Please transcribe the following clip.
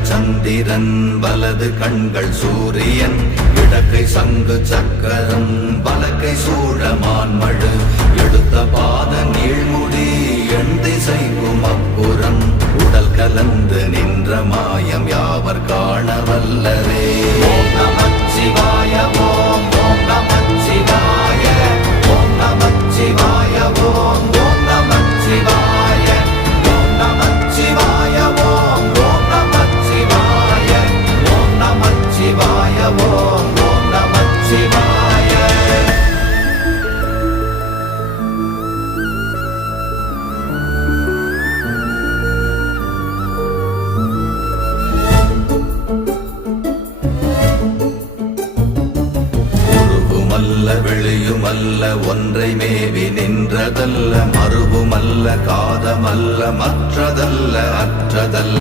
இடங்கள் சந்திரன் வலது கண்கள் சூரியன் இடக்கை சங்கு சக்கரம் வலக்கை சூழமான்மழு எடுத்த பாத நீழ்முடி எண் திசைக்கும் அப்புறம் உடல் கலந்து நின்ற மாயம் யாவர் காண வல்லரே. ஓம் நமச்சிவாய ஓம் ஓம் நமச்சிவாய ஓம் நமச்சிவாய ஓம் ஓம் நமச்சிவாய ஓம் நமச்சிவாய ஓம் ஓம் நமச்சிவாய ஓம் நமச்சிவாய ஓம் ஓம் நமச்சிவாய. வெளியுமல்ல ஒன்றை மேவி நின்றதல்ல மறுவுமல்ல காதமல்ல மற்றதல்ல அற்றதல்ல